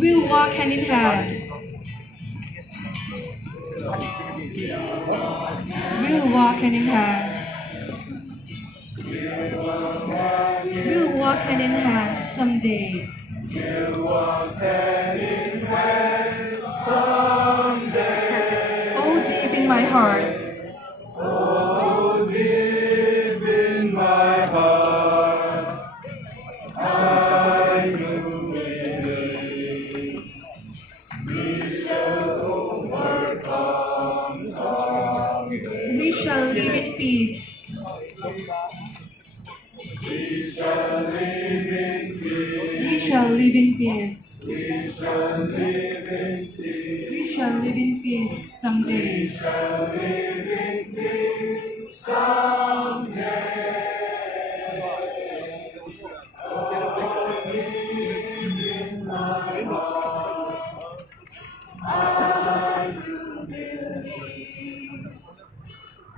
We'll walk hand in hand. We'll walk hand in hand. We'll walk hand in hand someday. Oh, deep in my heart. We shall live in peace. We shall live in peace. We shall live in peace someday.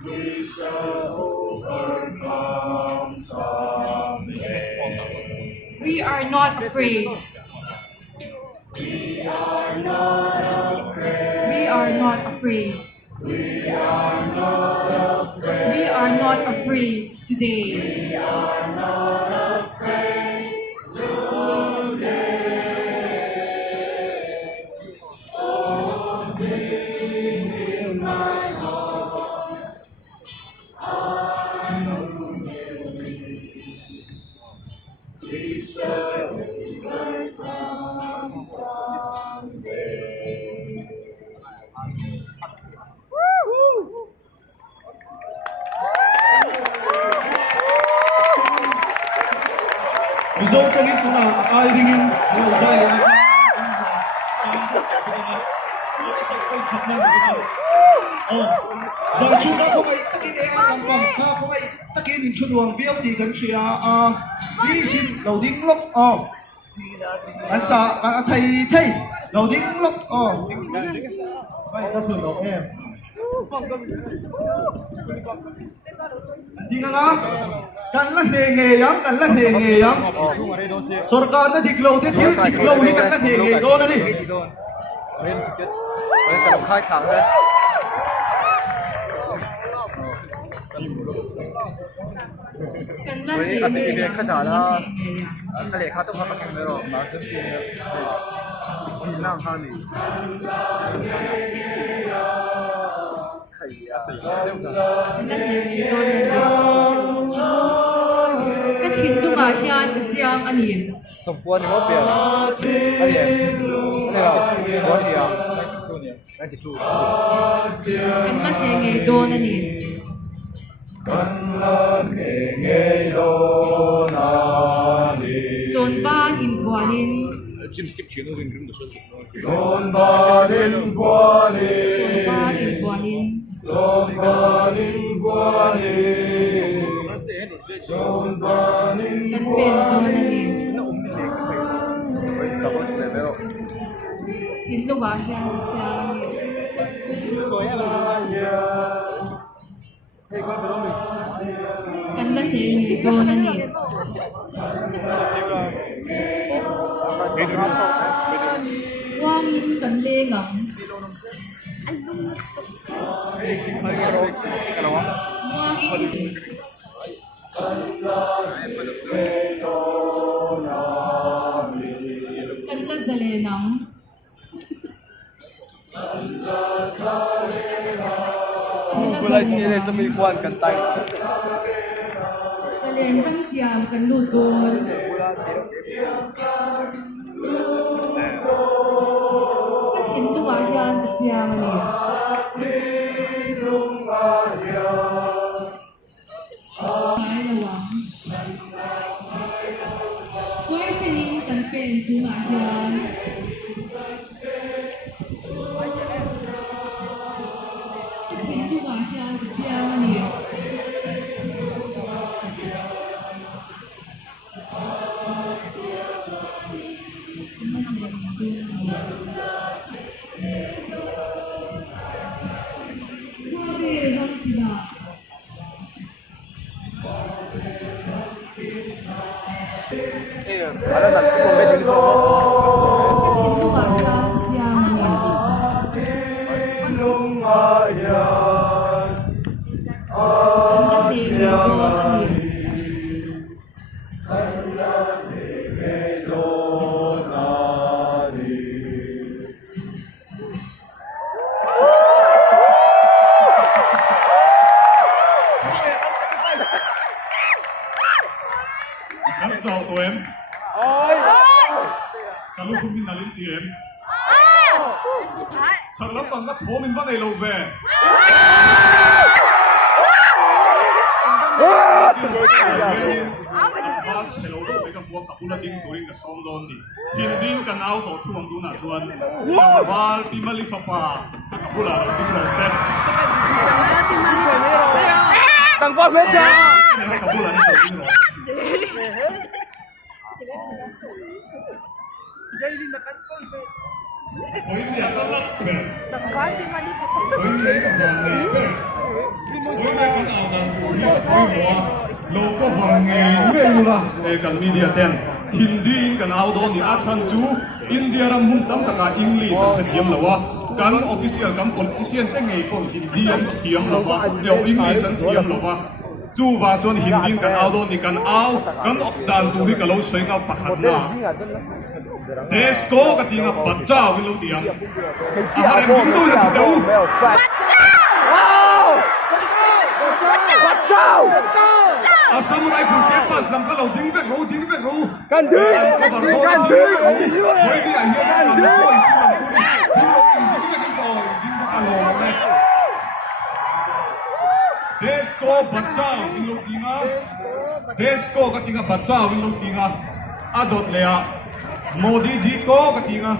We shall overcome someday. We are not afraid. We are not afraid. We are not afraid. We are not afraid. We are not afraid today. We are not afraid today. Oh, peace in my heart. I know we shall overcome someday. Result ng ito na aaringin ng Uzay. Giờ chúng ta không ai tất nhiên ai làm bằng ta không ai tất nhiên mình chuẩn hoàng viết thì cần chỉ đi xin đầu tiên lúc anh sa thầy thầy đầu tiên lúc vậy ta thường đầu em đi na kan lan nghề yang kan lan nghề yang सरकार ने दिखलो थे दिखलो ही kan lan nghề đó ना đi Vậy là khai sáng đấy. Với các bạn đi khách là cái lễ khai tôi phát cái rồi mà chúng tôi đi làm hàng này. Cái thiên tu mà hiền cái giang anh nhìn. Sông Quan thì có biển. Anh nhìn. Cái này là Quan thì anh chỉ chú. Cái nó thế nghề đôn anh nhìn. Chôn ban in voanin. Jim skip chuyến rồi đừng được. Chôn ban in voanin. Chôn ban in voanin. Chôn ban in voanin. Chôn kan pen to na ni tin lu ba hian chang ni kan la the ni to na ni wang in kan le ngam wang in kan la zale nam Kulay sila sa may kuwan kantay. zale kan tiam kan lu ton tin lu ba hian ta chiang ni ai la wang quay xin kan pen tu nga hian tin lu ba hian ta chiang ni Alam na, kung may dito mo. Cảm chào tụi em. Cảm ơn chúng mình đã đến tìm. Thật lắm bằng các thố mình bắt đầy lầu về. Chế lầu đó với các buộc tập là tiếng tụi mình song đón đi. Hindi kan áo tổ thu bằng đu nà chuan. Chẳng vào pimali papa. Các buộc là tiếng là set. Tang Paul meja. Các buộc là tiếng rồi. Jailin na kan Paul. Oi dia kan lak be. Tanggal di mana itu? Oi dia kan lak be. Oi dia kan áo dan tu. Oi boa. Logo vang ngay là kan media ten. Hindi kan áo đó ni achan chu. India ram mum tam taka English ang thiam lawa. Kan official kan politician te ngay kon Hindi ang thiam lawa. Leo English ang thiam lawa. Chu wa chon Hindi kan áo đó ni kan áo kan op dan tu hi kalau soi nga pakhat na. Desko katinga bacha wilo diam. Ahare mundo na bidau. Samurai from Kepas nam kalau ding vek ro. Kan ding. Hoi dia hian kan ding. Desko bacha wilo dinga. Desko katinga bacha wilo dinga. Adot lea. Modi ji ko katinga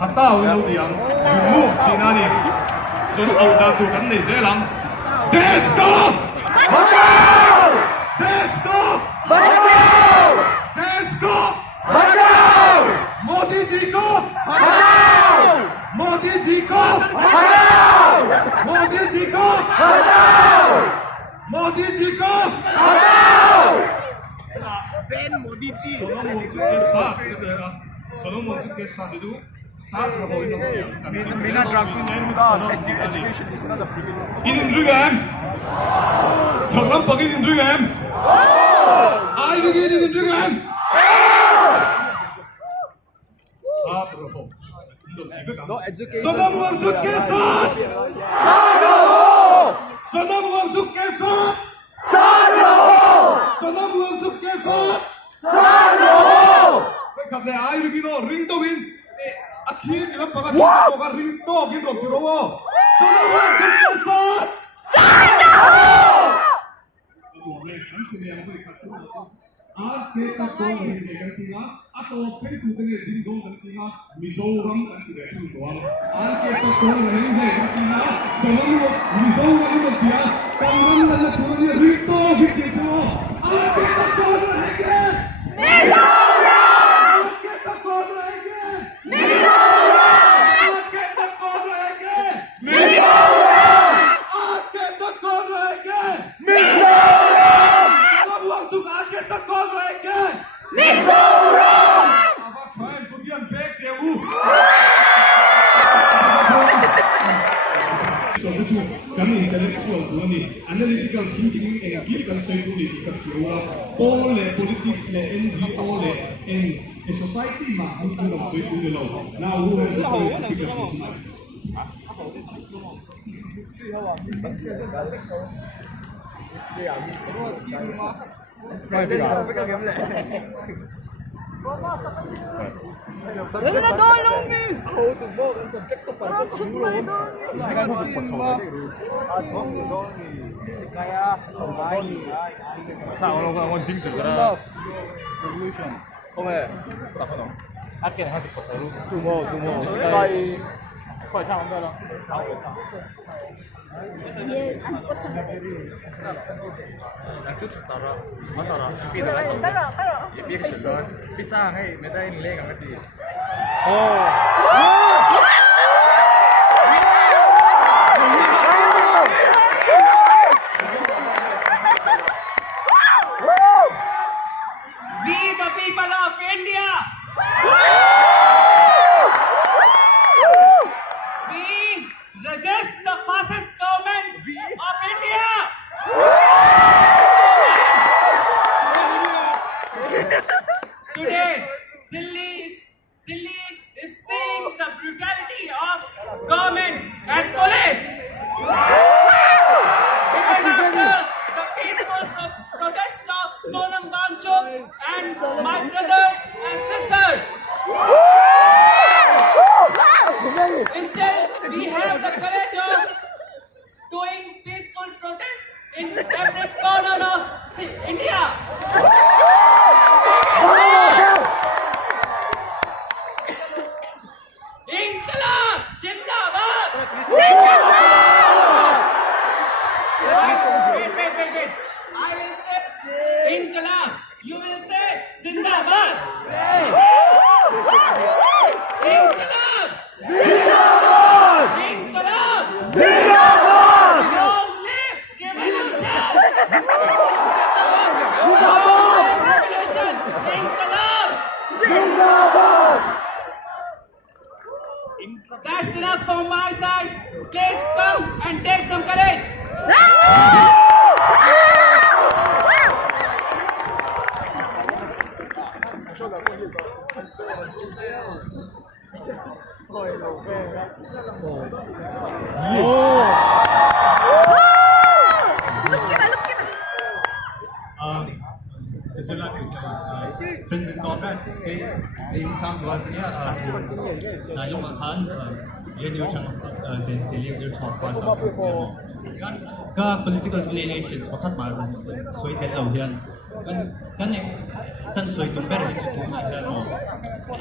hata wilo diang remove tinani jun auda tu kan nei zelang Desko bachao Desko bachao Desko bachao Modi ji ko hatao Modi ji ko hatao Modi ji ko hatao Modi ji ko hatao Ben Modi ji sono monju ke sath kadera sono monju ke sath itu sath raho ino Mina drug education is not a privilege. in Indrugam chaklam pagi in Indrugam ai begin in Indrugam sath raho No education. sono monju ke sath sono monju ke sath sono monju ke sath Kap le ai begin no ring to win akhir ni lam pagat to ka ring to gin ro tiro wo sono monju ke sath Aake takko ni negativa ato Facebook ni ding dong negativa Mizoram kan tidak itu doang aake takko ni negativa sono Mizoram ni dia kan man la ko ni rito hit Analytical thinking and critical thinking all politics, NGO, and the society now who has the courage to pick up this mic? We the people of India. We resist the fascist government of India. Today, Delhi is seeing the brutality of government and police. Even after the peaceful protest of Sonam Wangchuk and my brothers and sisters. Instead, we have the courage of doing peaceful protest in every corner of India. Inqilab Jindabad! Wait. I will say Inqilab. You will say Zindabad. Inqilab! Inqilab! Long live revolution! Long live revolution! Inqilab! That's enough from my side. Please come and take some courage. Friends and comrades, isang buwan niya, na yung mahan, yan yung deliver talk pa sa ka political affiliations, makat maroon, soy telaw yan. Kan soy kung pero ito kung ano,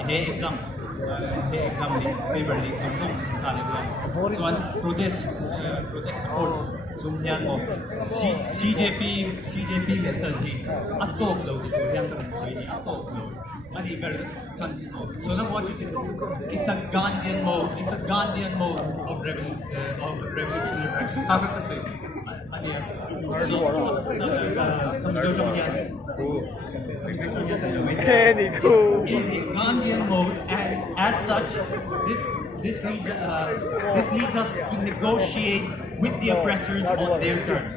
exam paper exam so protest support zoom yan mo CJP mental di atok lo ito yan soy ni atok lo ani very so now what you can do, it's a Gandhian mode of revolutionary practice. Kasi ani yan so is a Gandhian mode, and as such, this leads us to negotiate with the oppressors on their terms.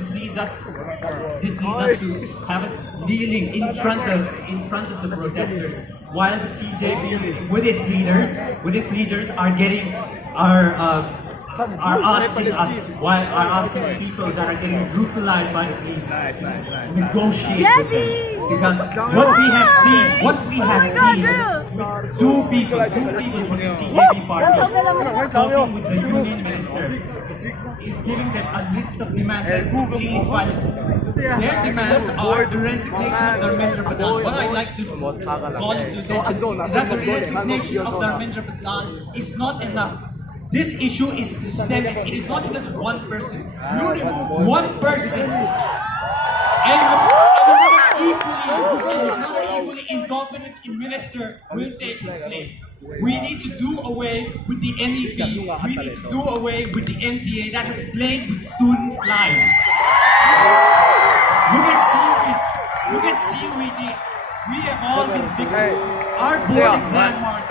This leads us to have it kneeling in front of the protesters, while the CJP with its leaders are asking people that are getting brutalized by the police negotiate with them. What we have seen two people from the CJP party talking with the union minister is giving them a list of demands that please violate. Their demands are the resignation of Dharmendra Pradhan. What I'd like to call into attention is that the resignation of Dharmendra Pradhan is not enough. This issue is systemic. It is not because of one person. You remove one person and equally incompetent minister will take his place. We need to do away with the NEP. We need to do away with the NTA that has played with students' lives. Look at CUET. We have all been victims. Our board exam marks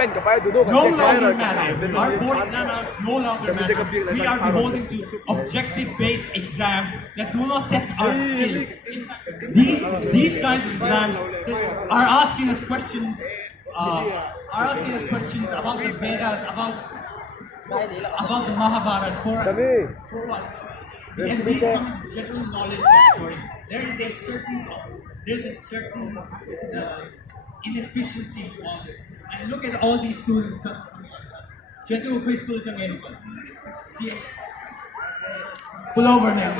no longer matter. Our board exam marks no longer matter. We are beholden to objective-based exams that do not test our skill. In fact, these kinds of exams are asking us questions. About the Vedas, about the Mahabharata for what? And these come in general knowledge category. There's a certain inefficiency to all this. And look at all these students. Pull over next.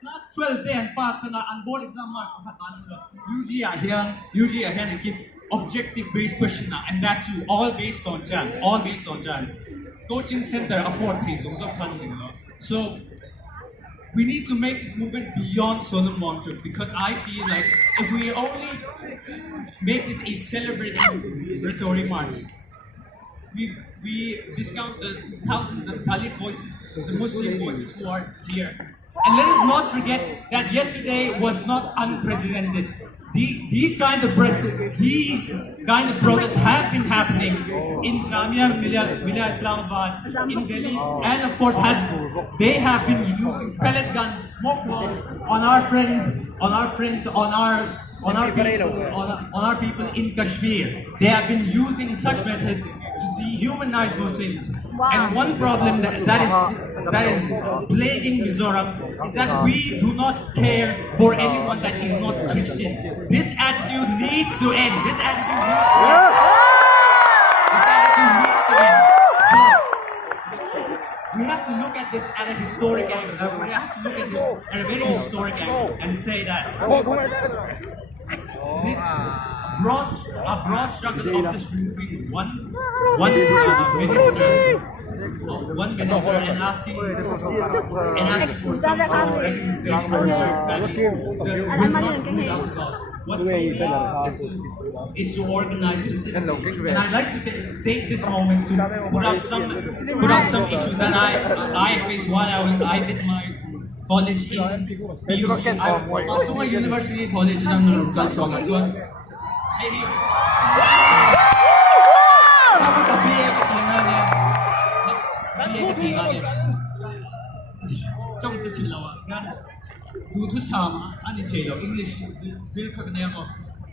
Class 12 and pass on board exam mark. UG are here to keep objective-based question, and that too, all based on chance. Coaching center afford fees. So we need to make this movement beyond solemn long-term, because I feel like if we only make this a celebratory march, we discount the thousands of Dalit voices, the Muslim voices who are here. And let us not forget that yesterday was not unprecedented. These kind of protests have been happening in Jamia Millia Islamabad, in Delhi, and of course they have been using pellet guns, smoke bombs on our people in Kashmir. They have been using such methods to dehumanize Muslims. And one problem that is plaguing Mizoram is that we do not care for anyone that is not Christian. This attitude needs to end. This attitude needs to end. So we have to look at this at a historic angle. We have to look at this at a very historic angle and say that a broad struggle of just removing one minister and asking for some what we need is to organize this. And I'd like to take this moment to put out some issues that I faced while I did my college in PUC. My university college is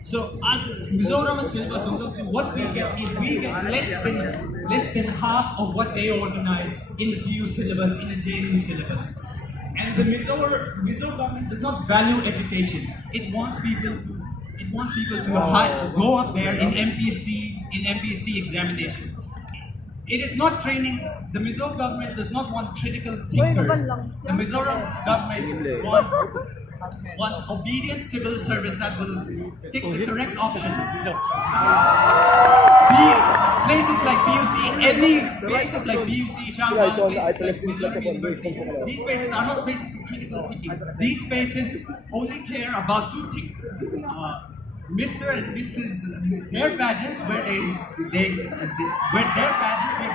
So as Mizoram syllabus, what we get is we get less than half of what they organize in the PU syllabus, in the JNU syllabus. And the Mizo government does not value education. It wants people to go up there in MPSC examinations. It is not training. The Mizo government does not want critical thinkers. The Mizoram government wants obedient civil service that will take the correct options. Places like PUC, Shahbaz, places like Mizoram University, these spaces are not spaces for critical thinking. These spaces only care about two things. Mr. and Mrs. their pageants, where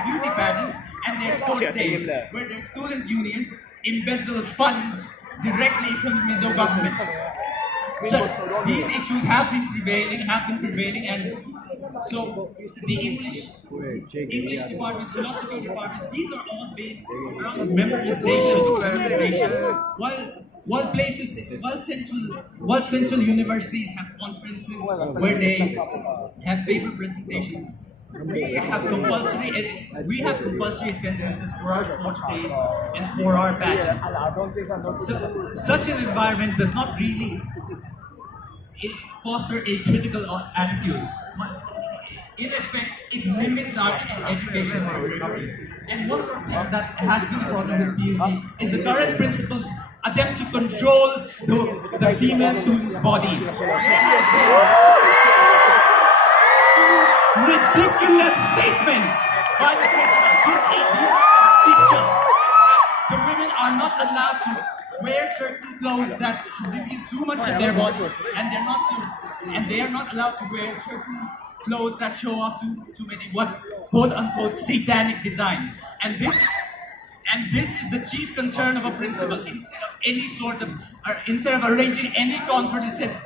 beauty pageants, and their sports days, where their student unions embezzle funds directly from the Mizo government. So these issues have been prevailing, and so the English departments, philosophy departments, these are all based around memorization. While central universities have conferences where they have paper presentations, we have compulsory attendances for our sports days and for our pageants. So, such an environment does not really foster a critical attitude. In effect, it limits our education opportunities. And one more thing that has been a problem with PUC is the current principals attempt to control the female students' bodies. Ridiculous statements by the principal. allowed to wear certain clothes that reveal too much of their bodies, and they are not allowed to wear certain clothes that show off too many what quote unquote satanic designs. And this is the chief concern of a principal. Instead of arranging any conferences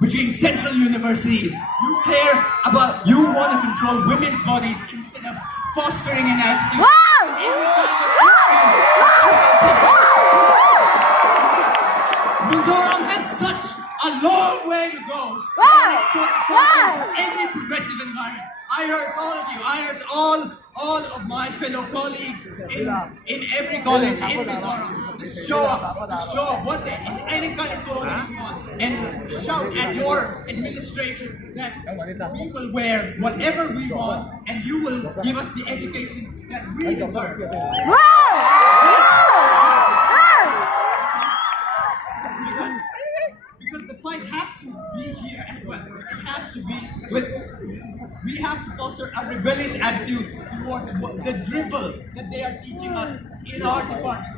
between central universities, you want to control women's bodies instead of fostering an attitude. Mizoram has such a long way to go. Any progressive environment. I heard all of you. I heard all of my fellow colleagues in every college in Mizoram to show what they in any kind of clothing you want, and shout at your administration that we will wear whatever we want, and you will give us the education that we deserve. Because the fight has to be here as well. It has to be we have to foster a rebellious attitude towards the drivel that they are teaching us in our department,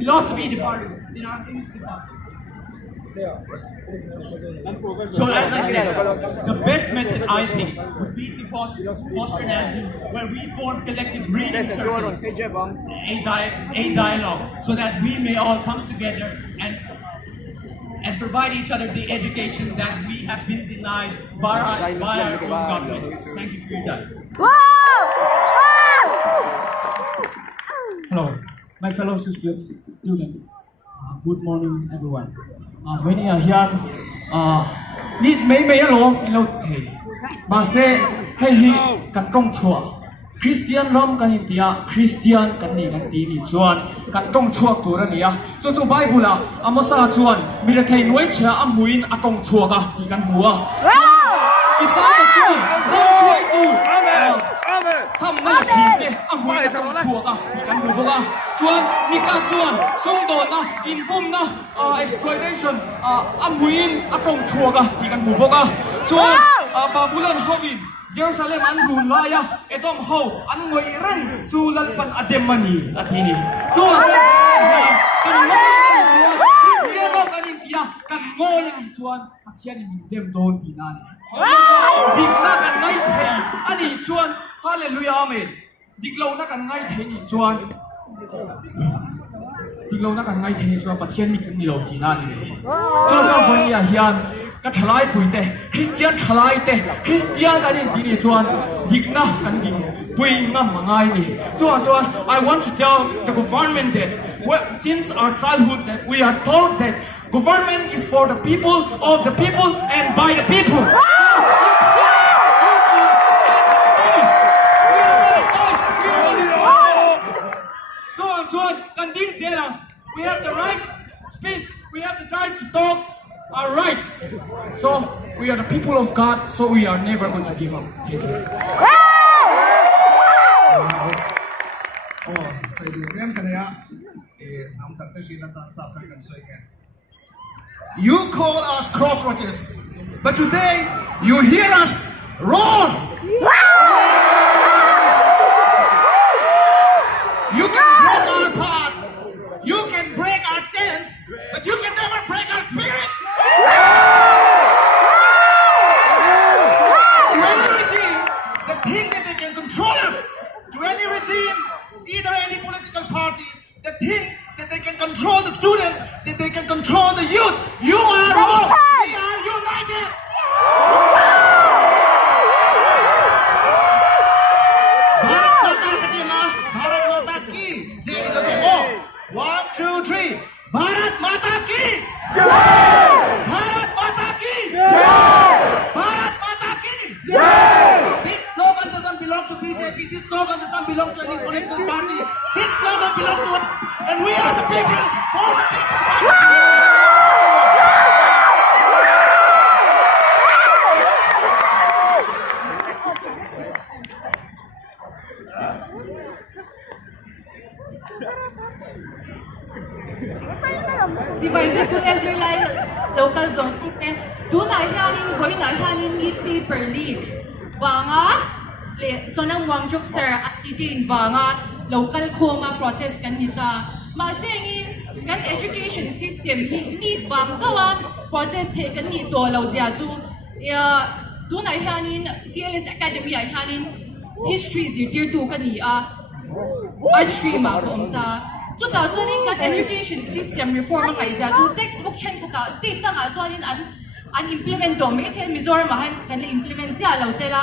philosophy department, in our English department. So as I said, the best method I think would be to foster an attitude where we form collective reading circles, a dialogue, so that we may all come together and provide each other the education that we have been denied by our own government. Thank you for your time. Hello, my fellow students. Good morning, everyone. When you are here, need mấy lỗ lâu thì mà sẽ hay hi cắt công chùa Christian rom kan India Christian kan ni chuan kan tong chuak tur ania chu Bible a amosa chuan mi le thei noi cha amuin atong chuaka ti kan hua Isaiah chuan rom chuai tu amen tham na thi te amuin atong chuaka ti kan hu boka chuan mi ka chuan sung don na in bum na exploitation amuin atong chuaka ti kan hu boka chuan Babylon hovin Jerusalem an run laya etom ho an ngoi ren chulan pan ademani athini chuan kan ngoi ni chuan Christian ro kan India kan ngoi ni chuan achian ni dem don tinan dikna kan ngai thei ani chuan hallelujah amen diklo na kan ngai thei ni chuan diklo na kan ngai thei ni chuan pathian ni lo tinan ni chuan von ya hian ka thalai puite Christian thalai te Christian kan in dini chuan dikna kan ding pui ngam mangai ni chuan I want to tell the government that since our childhood that we are told that government is for the people, of the people, and by the people. We have the right to speak, we have the right to talk our rights. So we are the people of God, so we are never going to give up. Thank you. You call us cockroaches, but today you hear us roar. You can break our path, you can break our tents, but you can never break our spirit. To any regime that think that they can control us, to any regime, either any political party that think that they can control the students, that they can control the youth, you are wrong. We are united. Bharat Mata ki jai. 1, 2, 3. Bharat Mata ki jai. Bharat Mata ki jai. Bharat Mata ki jai. This slogan doesn't belong to BJP. This slogan doesn't belong to any political party. This slogan belongs to us, and we are the people, for the people, by the people. Di ba ito po Zirlaite local zones ne doon na hiyanin ko na hiyanin NEET paper leak. Wanga so nang wangjuk sir at titin wanga local koma protest kanita masengin kan education system NEET bang zawa protest he kan NEET do lo zia chu ya tunai hianin CLS Academy ai hianin history zir tir tu kan ni a art stream a ko ta chu ta chuanin kan education system reform ngai zia chu textbook chen ka state ta nga chuanin an implement do me the Mizoram han kan implement ja lo te la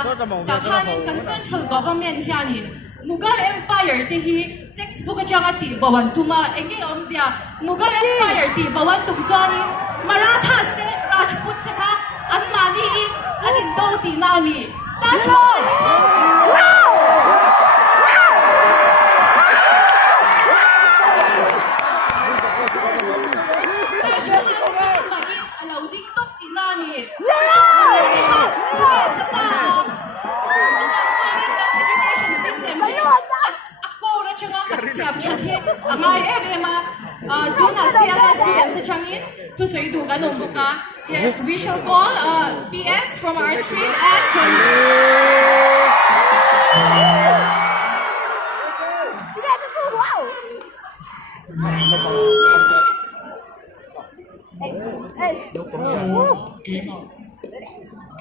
ta khanin kan central government hianin Mughal Empire te hi textbook atanga ti bawan tuma enge omzia Mughal Empire ti bawan tum chuanin Maratha se Rajput se kha an mani in an in do ti na mi ta chuan Allowing top ti na mi education system ako ra siya nga siap siya he amay ema duna CLS students sa changin to say do ganun buka. Yes, we shall call PS from our stream and join.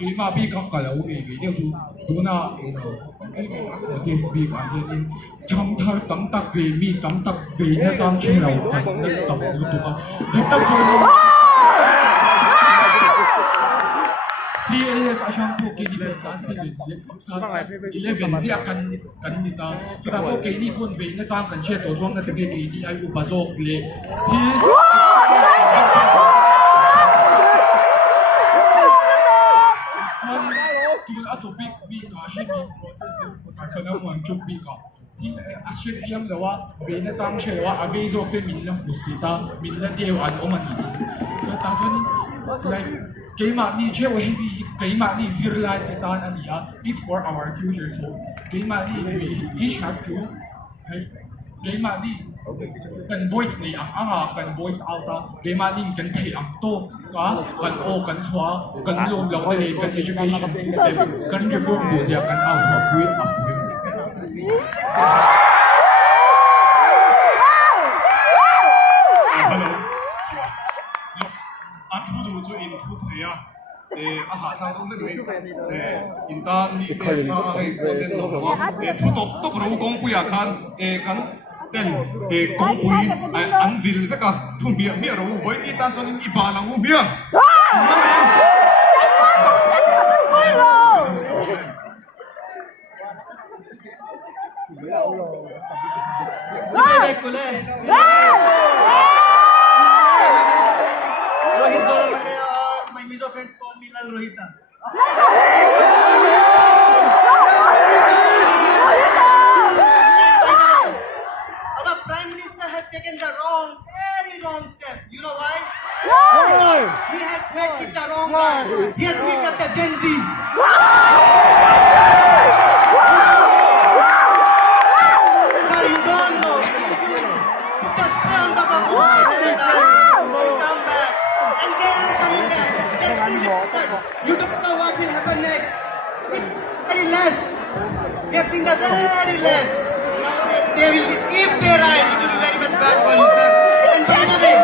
Kima bi ka kalau vi dia tu duna dia bi ka dia chăm thar tam tak ve mi tam tak ve na jam chen lau kan na tam lu tu ka dik tak jo CLS asyang tu ke di best class 11 dia kan ni ta kita ko ke ni pun ve na jam kan che to thong na te ke ni ai u bazok le thi big heavy sana wan chuk big tin ashe diam lawa ve na chang che lawa ave zo te min la musita min la deu an omani so ta thani like keima ni che we heavy keima ni zirlaite ta ani ya is for our future so keima ni we each have to keima ni kan voice ni ang anga kan voice out ta keima ni kan thei ang to kan o kan chwa kan lom lo le kan education system kan reform do ya kan out of we up Atudu chu input ya aha sa dong le intan ni sa ai ko den no thu top ro kong pu ya kan kan ten kong pu an vil ve ka thu bia mi ro voi ni tan chon i ba lang u bia My Mizo friends call me Lal Rohita. Our Prime Minister has taken the very wrong step. You know why? He has met with the wrong guys. He has met with the Gen Zs. Sir, you don't know. Put the spray on the babu and come back. And they are coming back. You don't know what will happen next. Very less. We have seen the very less. They will, if they rise, it will be very much bad for you, sir. And by the way,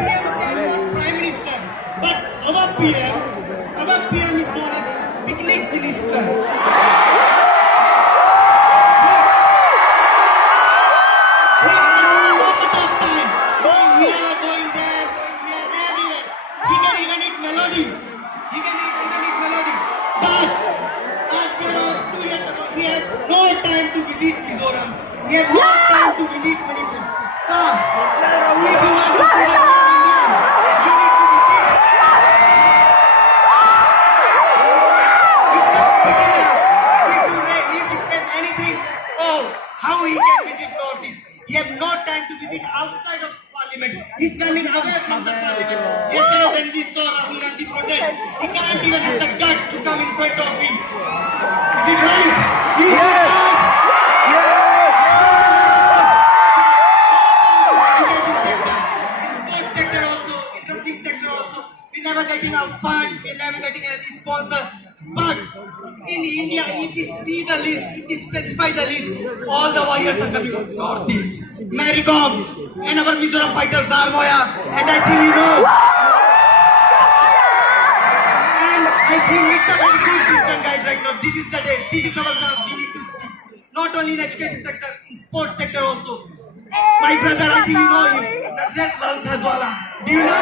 PM stands as Prime Minister, but our PM is known as Picnic Minister. He had no time to visit Manipur. Sir, if you want to see the Indian, you need to visit. If it says anything, oh, how he can visit Northeast. He had no time to visit outside of Parliament. He's running away from the Parliament. Yesterday when we saw Rahul Gandhi protest, he can't even have the guts to come in front of him. Is it right? Is it right? Never getting a fund, we're never getting any sponsor. But in India, if you see the list, it is specified despite the list, all the warriors are coming from Northeast. Mary Kom and our Mizoram fighters Zarmoya, and I think you know. And I think it's a very good decision, guys, right now. This is the day. This is our chance. We need to speak. Not only in education sector, in sports sector also. My brother, I think you know him. Thusawina. Do you know?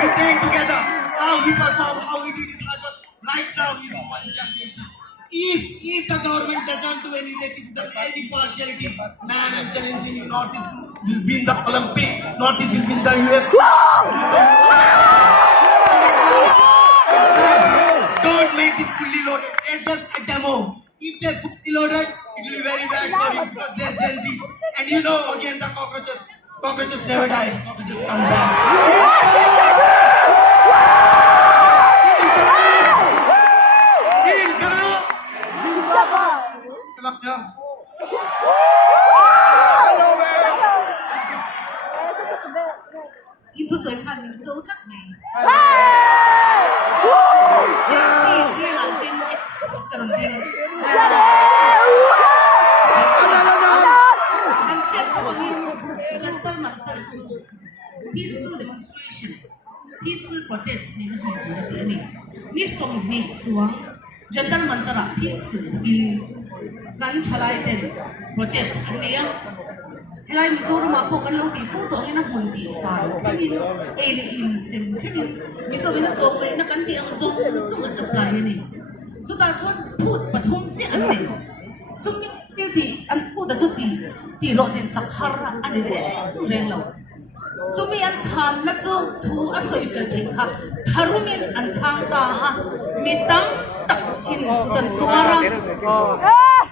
We train together. How he performed, how he did his hard work. Right now, he's in one championship. If the government doesn't do any racism, any partiality, man, I'm challenging you. Northeast will win the Olympic. Northeast will win the UFC. Don't make it fully loaded. It's just a demo. If they're fully loaded, it will be very bad for you because they're Gen Zs. And you know, again, the cockroaches never die. Cockroaches come back. Itu saya看民州特美。Gen Z 是啦，Gen X 可能啲。And share to me, jantar mantar to peaceful demonstration, peaceful protest ni na hindi ni. Ni song ni tuang jantar mantara peaceful in kan chalai den protest aniya. Helai Mizoram ako kan long ti photo ni na hundi file kanin alien sim kanin Mizoram na to na kan ti ang song at apply ni. So ta chuan put pathum chi an ni. Chumi ti an put da chu ti lo tin sakhara ani le ren lo. Chumi an chan na chu thu a soi fel thei kha tharumin an chang ta a mitang tak in tan tuara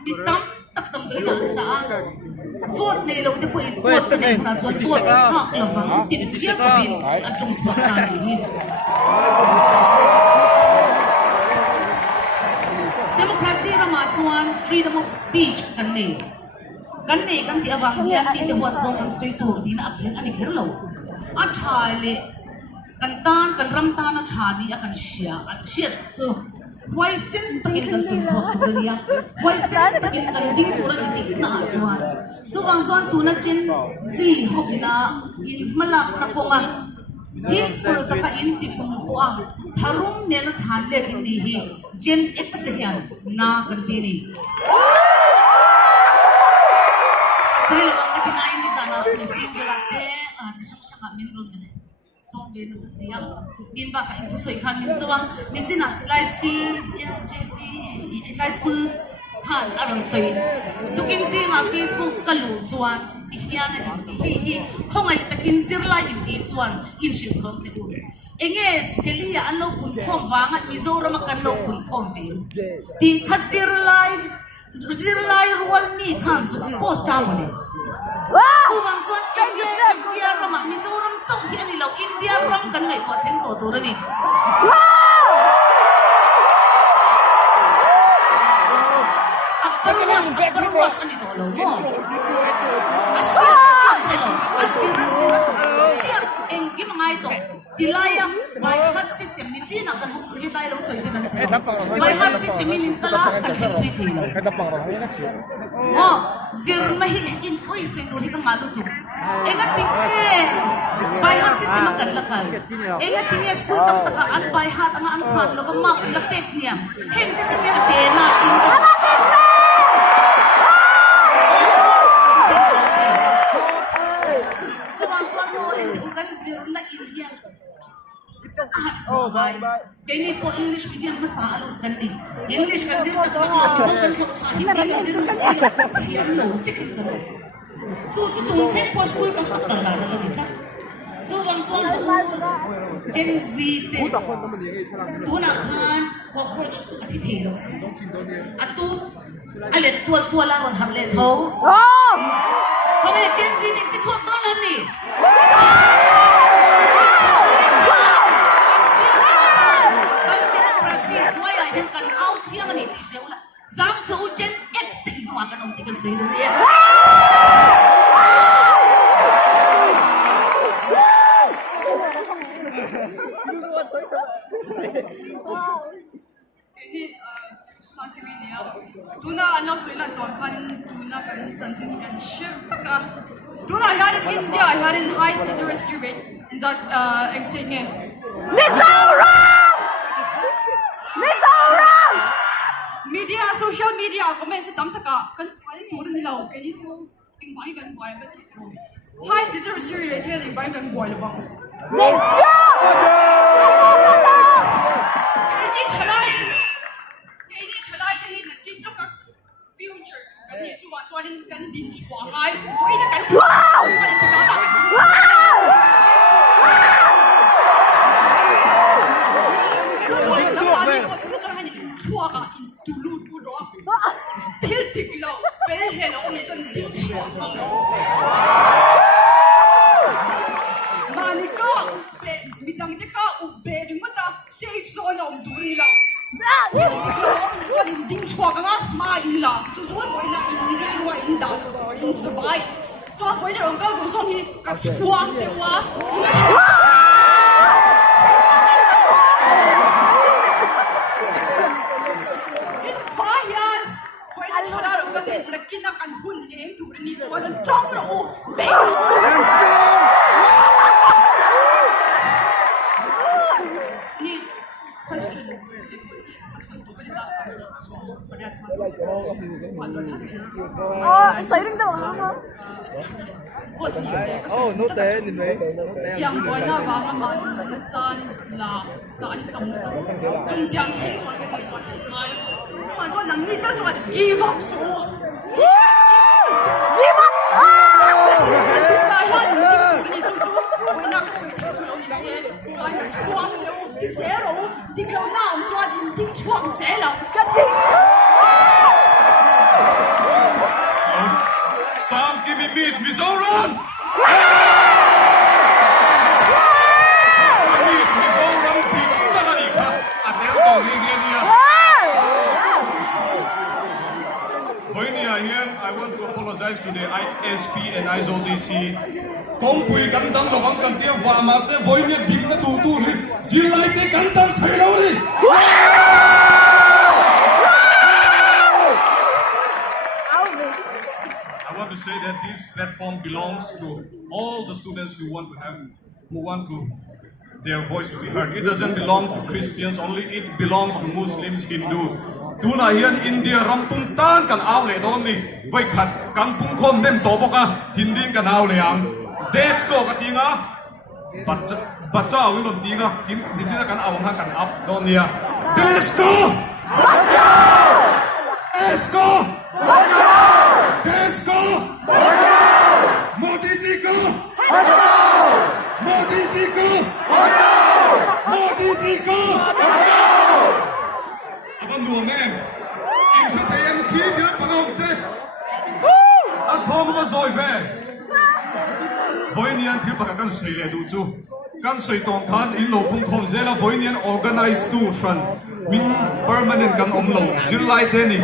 mitang tak tam doi na ta vote nei lo te po in post nei na chuan vote ha la wang tin tiak ka bin an chung chuan ta ni democracy rama chuan freedom of speech kan nei kan ti awang hian ni te wat zong an soi tur din a khen ani kher lo a thai le kan ram tan a tha ni a kan shia chu why sin takin kan sun chok tur nia why sin takin kan ding tur ni tik na chuan chuwang chuan tu na chen zi hofna in malak na konga peaceful taka in ti chung po a tharum ne na chan le in ni hi Gen X te hian na kan ti ni sri la ka tinai ni sana ni si la te a chi shak min ron ne song be na sa siang in ba ka into soi khan min chuwang ni china lai si JC high school than arang soi tukin si ma Facebook kalu chuan ni hian a hi khongai takin zirlai in chuan in shin chom te u enge delia an lo kun khom wanga Mizoram kan lo kun khom ve ti khazirlai rual mi khan su post ta mo le chuwang chuan India rama Mizoram chong hi ani lo India ram kan ngai ko thleng to ra ni Akbar was ani to lo mo share engki mangai to dilaya by heart system ni china kan huk hi dai lo soi kan ni by heart system ni kala kan thri thi lo zir na hi in koi soi to hi ka malu tu enga ting by heart system kan lakal enga ting school tam taka an by heart anga an chan lo ma la pet niam hen te te ate na in Kini po English medium masalo kan ni. English kan sila tak bisa kan so hindi sila siya no sikit kan. So tu kan po school kan tak lah lagi kan. So wang chuan Gen Z tu nak kan approach tu ati thelo. Atu alet tua la on hamle tho. Kami Gen Z ni chuan to la ni. Sam so Gen X te ginawa ka nung tigan sa ilo niya. Sakit ni ya, tuna ano suilan ton kan tuna kan chanjin kan ship ka tuna had in India had in highest literacy rate in that extent ne media social media comment sa tamtaka kan paling turun nila okay dito ingwai kan boy kan highest literacy rate here ingwai kan boy labang Ini chalai ni nak kita kan future kan ni cuan kan din cuan ai, boleh nak kan cuan kita tak. Cuan nampak ni, cuan ni cuan kan dulu dulu. Titik lo, beli lo ni jadi din cuan lo. Manika, bidang kita ube di mana safe zone om turun ni lah. Jadi ding cuak kan main lah. Cuan boleh nak ini luar ini dah, ini sebai. Cuan boleh orang kau sosok ni kat cuan jewa. Bayan, boleh cara orang kata nak kena kan hun ni turun ni cuan jauh lo. Sairing daw ha. note ni mấy. Yang boy na ba ka man sa chan la daan ka mo. Chung yang hin chuan ka kai chuan. Chuan chuan nang ni ta chuan give up so. Give up. Ba han ni chu chu. Boy na ka sui ti chu lo ni se. Chuan chuan je ti se lo. Ti lo na chuan ti chuan se lo. Ka ti. Some give me Miss Mizoram! Miss Mizoram, pinagani ka! At eto, hingyan niya. Here, I want to apologize to the ISP and IZAWL DC. Kung pu'y kandang lokang kantiya, Vanapa, voy niya dim na tutulit. Zirlaite kandang taylaw rin! I want to say that this platform belongs to all the students who want their voice to be heard. It doesn't belong to Christians only, it belongs to Muslims, Hindus. Tuna hiyan India rampung tan kan awle don ni vai khat kampung khom dem to boka hindi kan awle ang desko katinga bacha wilon tinga hindi china kan awang kan up don ya desko bacha desko bacha desko bacha modi ji ko hटाओ modi ji ko hटाओ modi ji ko hटाओ Abang dua men, entertain keep your palomte. Ang thong mo soy ve. Voy niyan til pagkakan sile duzu. Kan soy tong kan in lo pung khom zela voy niyan organized to front. Min permanent kan omlo zirlaite ni.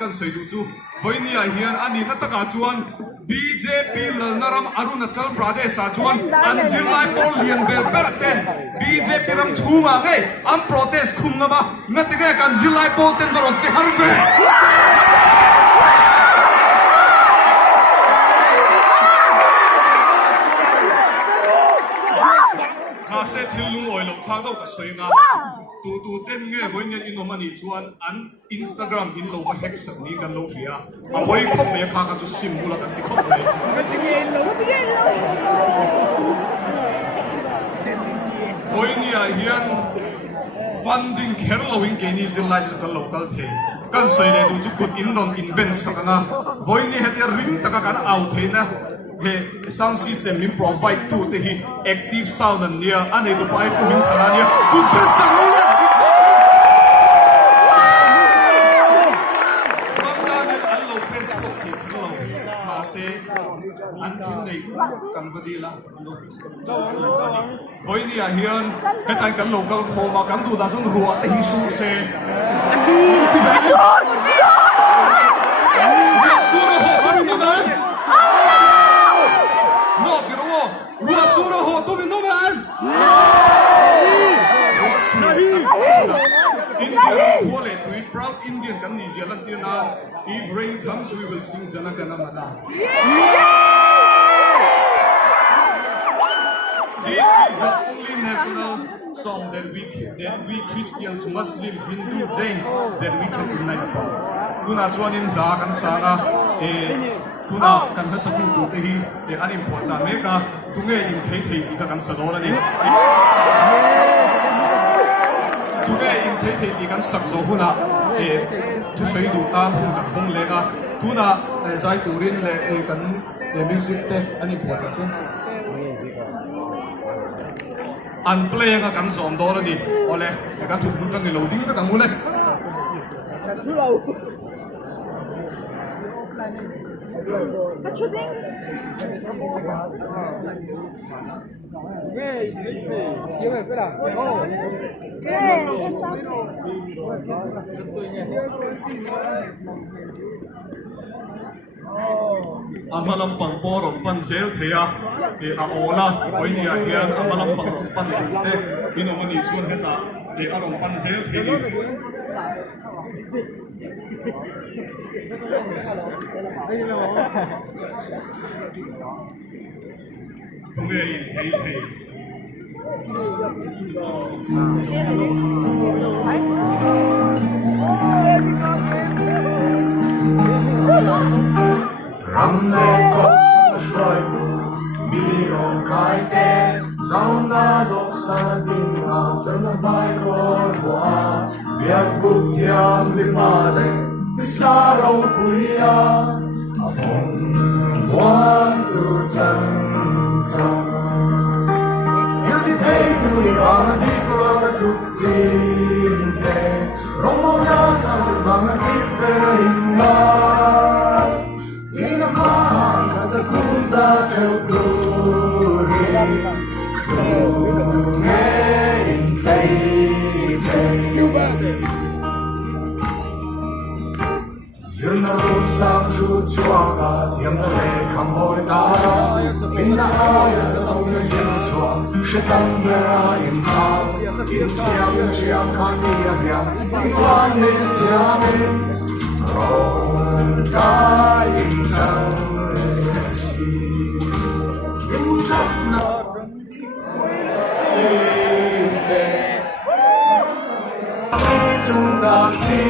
Kan soy duzu. Voy niya hiyan ani nataka chuan BJP naram Arunachal Pradesh chuan an zirlai pol lian bel berte BJP ram chunga nge am protest khumna ba ngatige kan zirlai pol ten baron che har ve khase thilung oilo thang do ka soinga tu ten nge voin nge inomani chuan an Instagram in lo ka hack sak ni kan lo thia a voi khop me kha ka chu sim bula kan ti khop me voi ni a hian funding kher lowing ke ni zin lai chu kan local the kan soi le du chu kut in non invent sakanga voi ni hetia ring taka kan out the na he sound system in provide to the active sound and near unable to find to him good person until they come to the land. Hoy ni ahian, ketan kan local khoma kan du da jong ruwa te hisu se. Sura ho haru no man. No tiro. Wa sura ho to mi no man. Nahi. Indian khole tu proud Indian kan ni jalan If rain comes, we will sing Janaganamana. It is the only national song that we Christians, Muslims, Hindu, Jains that we can unite upon. Tuna chuanin da kan sanga tuna kan hasabu tu tehi anim pocha meka tunge in thei ka kan sadora ni tunge in thei kan sakzo huna tu sei du ta hu kan hong lega tuna zai turin le kan music te anim pocha chu unplay nga kan zon do ni ole kan tu hu tang ni loading ka kan mule Shooting? Amalam pang porom pan sel thea aola oinia hian amalam pang pan te inomani chuan heta arom pan sel thei tunge in thei Ram le ko shroi ku milion kai te zong na do sa ding a fen mai ko wa biak bu tiam li ma le sa ro pu ya a phong wan tu chang chang il di thei tu ni ang di ko la tu chin te rong mo ya sa chu vang ki pe in ma in a man kat the kunza treo glory in play zirna rum sang ju chua ga tiam na le kham hoi ta fin na ya chau ne sim chua she tam ra in cha in tiam jiang khan ni ya in wan ne siam rong ta in chang si in chak na chung da chi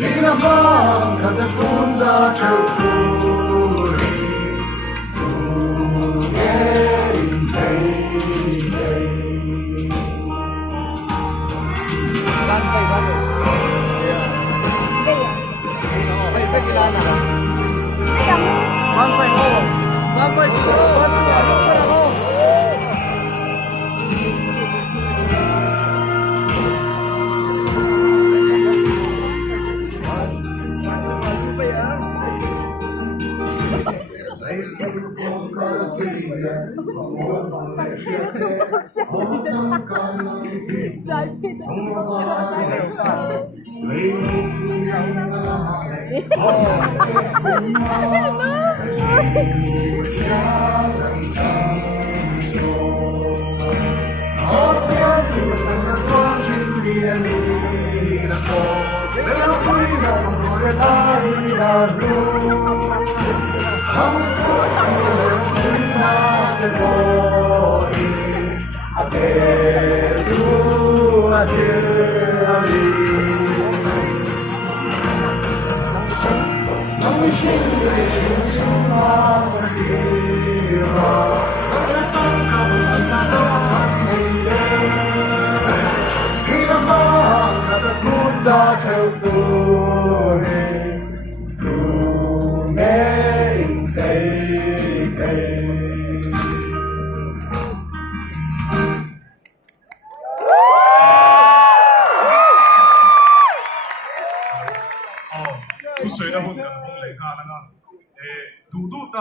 Lina bang kata kunza treo tu ri tu ye in thei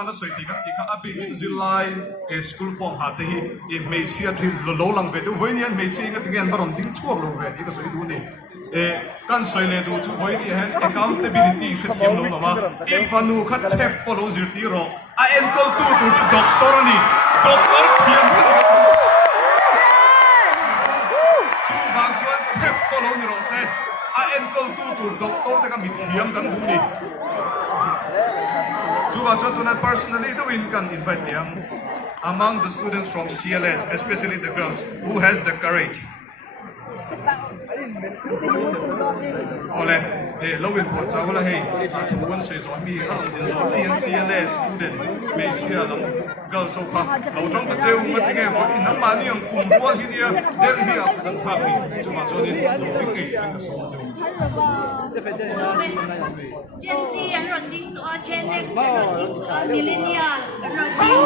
na soi ti ka abi in zilai school form ha te hi me chia thil lo lang ve du voinian me chi nga tingen baron ding chuak lo ve ka soi du ni kan soi le du chu voini hen accountability she thiam lo ma if anu kha chef polo zir ti ro a entol tu chu doctor ni doctor thiam chu bang chuan chef polo ni ro se enkol tu doktor te ka mithiam kan thu ni chuwa chatuna personally the win kan invite them among the students from CLS, especially the girls who has the courage. Ole, lo win po cha wala hey thuan se zo mi a din zo chen CLS student me sia lam girls so pa lo jong ka cheu ma tinge mo in nam ma ni ang kum bo hi dia del hi a dan tha mi chuwa cho ni lo ping ngai an ka so cheu Gen Z and running to Gen X and running to millennial and running.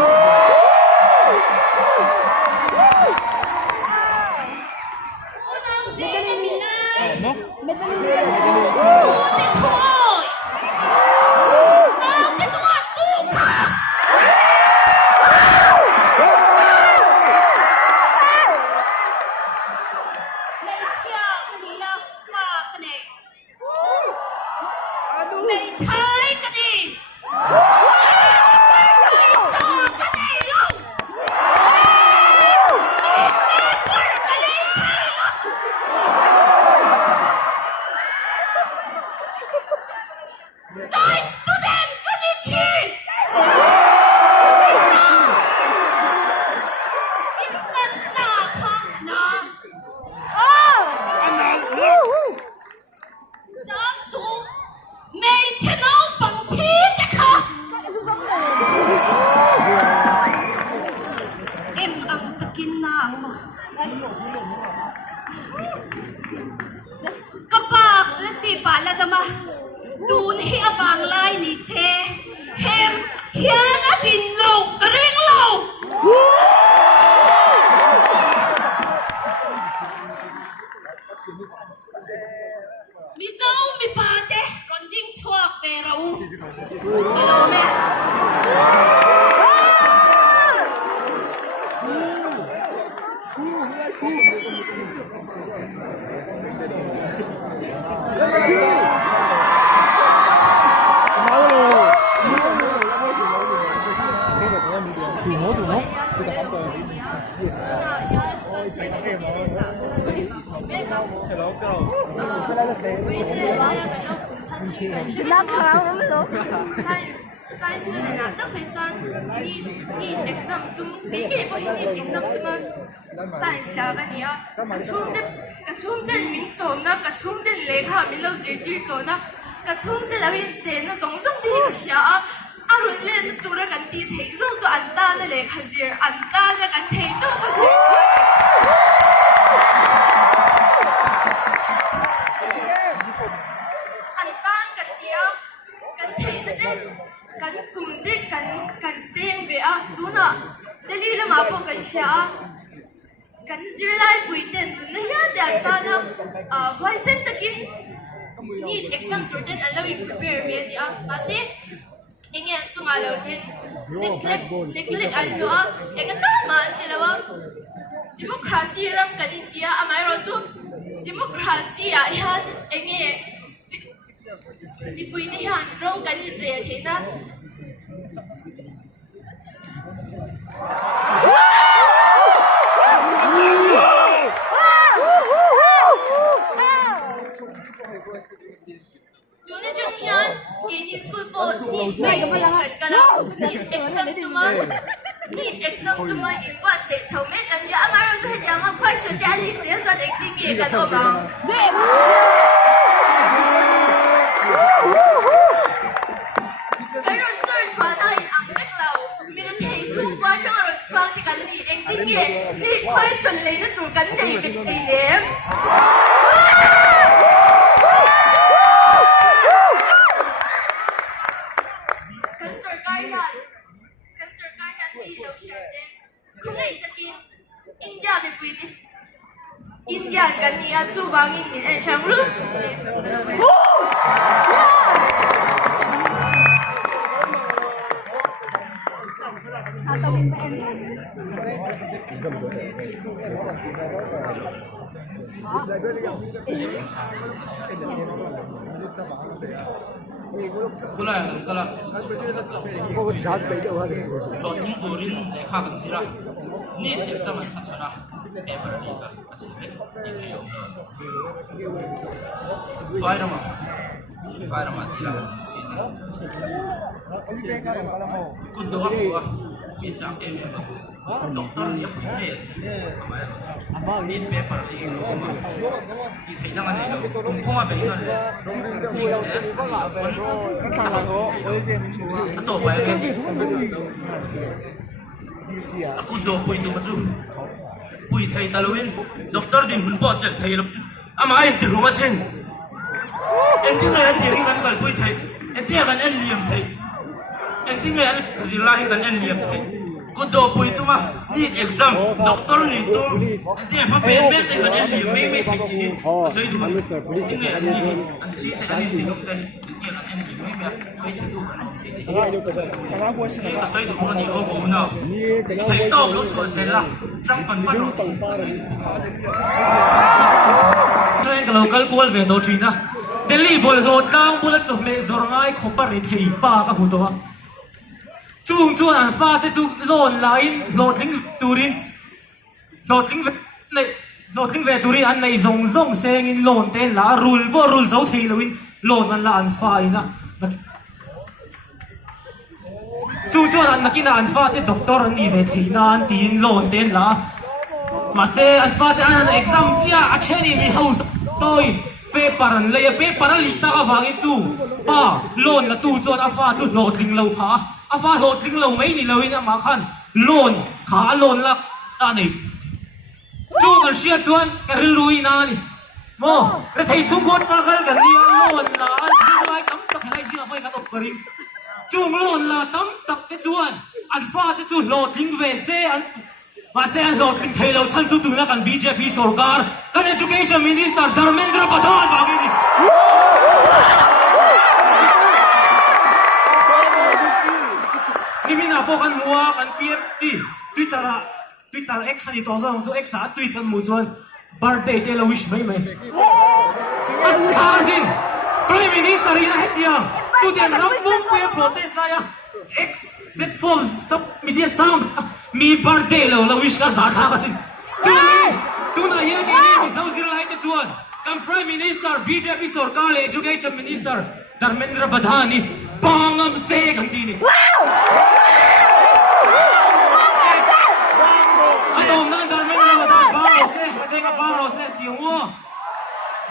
Kapag lasi pala dama dun hi abang lai ni se hem hian atin lo karing lo mi zau mi pate ronding chuak ferau hello me Science student na tak pensan NEET exam tum bigi po NEET exam tum science la ka niya kachum den min som na kachum den lekha min lo zirtir to na kachum den lawin sen na song song di ka siya arun len tura kan ti thei zo zo anta na lekha zir anta na kan thei to ka zir antan kan dia kan thei na den kan kumde kan sen be a tuna dali lama po kan siya kan zirlaite puiten dun na hiya dan sana why sen takin NEET exam turden allowing prepare be dia kasi inge sunga law hen neglect allo egatama antilawa democracy ram kan india amai roju democracy a yan enge di puite yan ro kan in real hena June jung yan ini school po NEET exam tuma NEET exam tuma inbuatsaih chawmet an ya amaro zo het yang khwai shu dia lik se so acting ye kan oma aron zoi chuan ai ang bek lau mi ra thei chu kwa chang aron chuang ti kan ni acting ye ni khwai shu le na tur kan nei bek ei nem kan sarkar yan hi lo siya se kung ay takin India mi pwede India kan niya chu bangin min en siyang rules se Kula yang kala. Lo ting turin lekha kan sira. NEET Exam an thachara paper ni ka achhe ni thei om Vanapa tira kundo ko pi chang em doctor ni ko he ama NEET paper ni ko ma ni thei na ani lo tum thoma be na le to ba ke kundo ko itu maju pui thei talowin doctor din hun po chek thei lo ama ai ti ruma sin en ti ngai ti ri kan kal pui thei en ti kan en liam thei en ti ngai zirlaite kan en liam thei kundo pui tu ma NEET exam doctor ni tu en ti pa pe me te kan en liam me thei ki sai du en ti ngai ni an chi te ani ti lok te en ti kan en liam me sai chi tu kan thei sai du ko ni o ko na thei to lo chu se la trong phần phát rồi cho nên cái local call về đầu chuyên á Delhi bol road lang bulat cho me zor ngai khopar ni thei pa ka bu to chung chuan an fa te chu lon lain lothling turin lothling ve turin an nei zong zong seng in lon te la rul zo thei loin lon an la an fa ina chung chuan an nakina an fa te doctor an ni ve thei na an tin lon ten la mà se an fa te an exam chia a cheni mi house toi paper an lei paper a li ta ka wangin chu pa lon la tu chuan a fa chu lothling lo pha a fa lothling lo mai ni loin a ma khan lon kha lon la ta nei chu kan sia chuan ka ril lui na ni mo re thei chung kot pa kal kan ni lon la an lai kam tak lai sia foi ka top karin chung lon la tam tak te chuan an fa te chu lothling ve se an mà sẽ ăn lột kinh thầy lâu chân tu na kan BJP sarkar kan education minister Dharmendra Pradhan vào cái gì ni mina po kan mua kan PMT Twitter X ni to sang tu X a tweet kan mu chuan birthday te lo wish mai as khasin prime minister ina hetia student ram mum pe protest na ya X platform sub media sound mi birthday lo wish ka za tha ka sin tu na ye ki ni zo zirlaite chuan kam prime minister BJP sarkar education minister Dharmendra Pradhan ni pangam se kan ti ni adom nan Dharmendra Pradhan baro se ti wo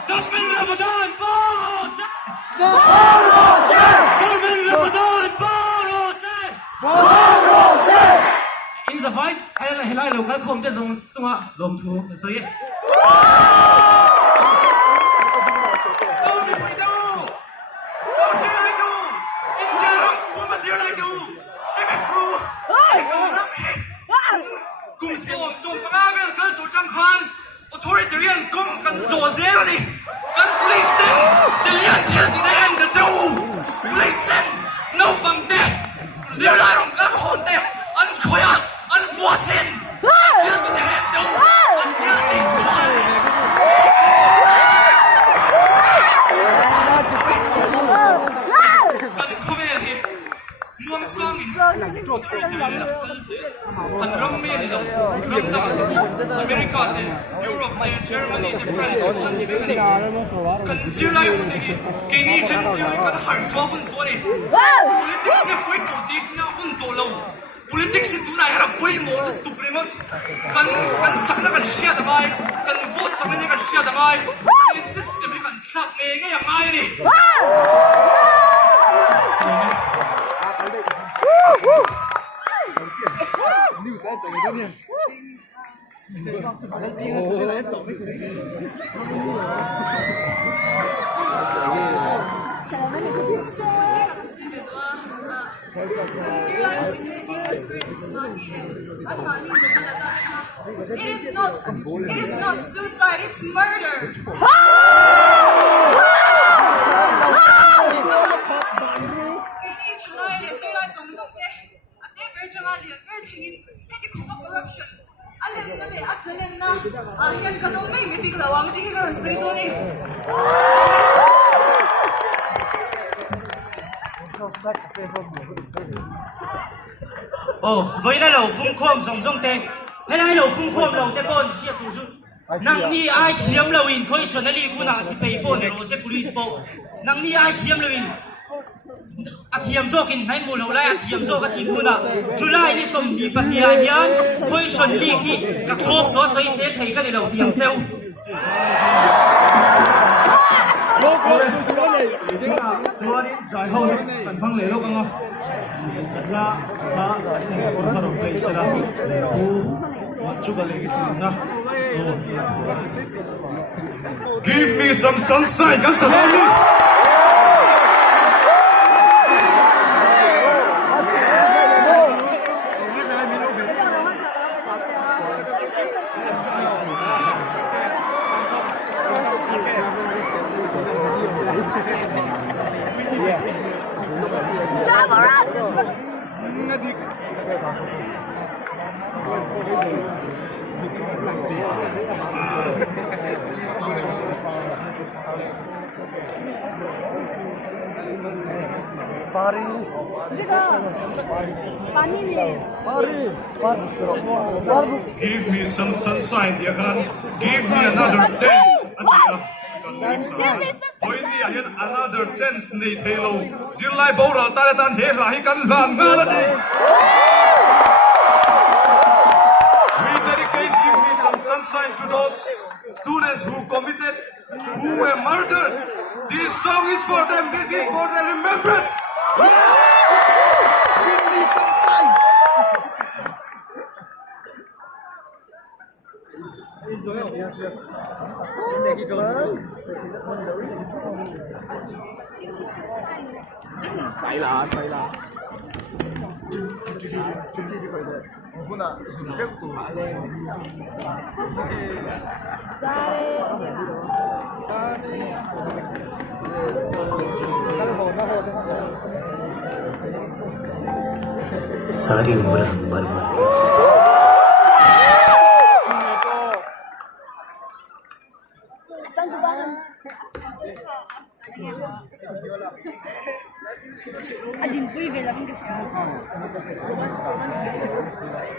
Dharmendra Pradhan baro se Dharmendra Pradhan baro se in the vice helai lo ka khom te zong tunga lom thu so ye kum som pangavel kal tu chang khan authoritarian kum kan zo zero ni kan police den de lian thian ti den de zo police den no bang de zero la rong ka hon de an khoya an fuatin til ti den do an ya ti fuan kan khume hi nuam sang in authoritarian la kal se an ram me ni lo ram da America te Europe te Germany te France kan zirlai un de ke ni chen zirlai kan har so hun to ni politics se poi to dik na hun to lo politics tu na era poi mo tu primo kan sakna kan sia da bai kan vote sakna kan sia da bai ni system kan sak ne nge yang ai ni news ai teng cái này It is not suicide, it's murder. Corruption. Với đây là cũng không giống giống tên Ngay lâu cũng khom lâu thế bon chia tụ chút. Nang ni ai chiếm lâu in khơi xuân ali cũng nang si pay bon rồi sẽ police bộ. Nang ni ai chiếm lâu in. Chiếm zo kin hai mù lâu lại chiếm zo cái thiên na. July ni som đi bắt đi ai yan khơi xuân li khi các thốt đó sẽ thấy cái lâu tiệm treo. Chúa đi giải hậu cần phăng lễ lúc không? Thật ra ta có phát động đây sẽ là khu chúc cái lễ trình na. Give me some sunshine, kan sa morning. Give me some sunshine, dear God. Give me another chance. Oi ni ayan another chance nei thelo. Zirlai bora ta tan he lai kan lan ngala ni. We dedicate give me some sunshine to those students who committed, who were murdered. This song is for them. This is for their remembrance. Give me some sign. Yes. Sai là. सारी उम्र मर मर के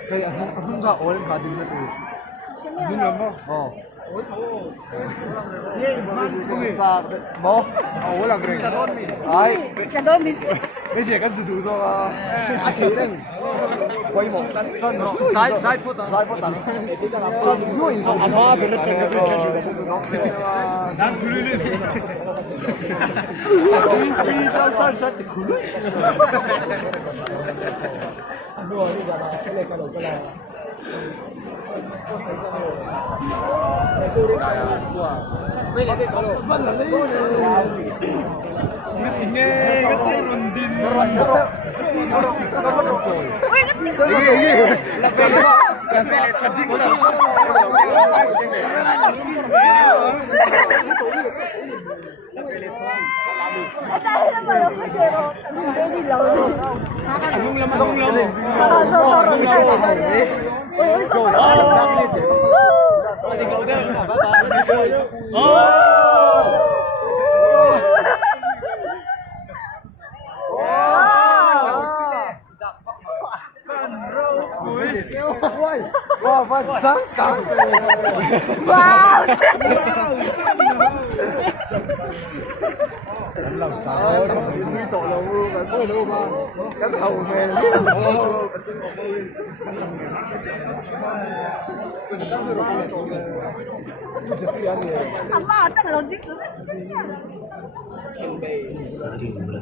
Kaya asum ka all ka din na to. Din lang mo. Oh. Ye, sa mo. Oh, wala greng. Ay, kadon. Kasi kan su tu so ateng. Quay một chân nó sai phút chân nuôi nó ăn hoa về chân cái chân nó đang cười lên đi sao thì cười sao đùa đi cả cái này sao đổi cái này có xảy ra rồi tôi đi bây giờ có vẫn là lấy cái tình nghe cái tay mình tin rồi wow, văn sáng cả wow làm sao chỉ nuôi tổ là mua cái bữa đâu mà cái hầu về 엄마 아까 런닝 सारी उम्र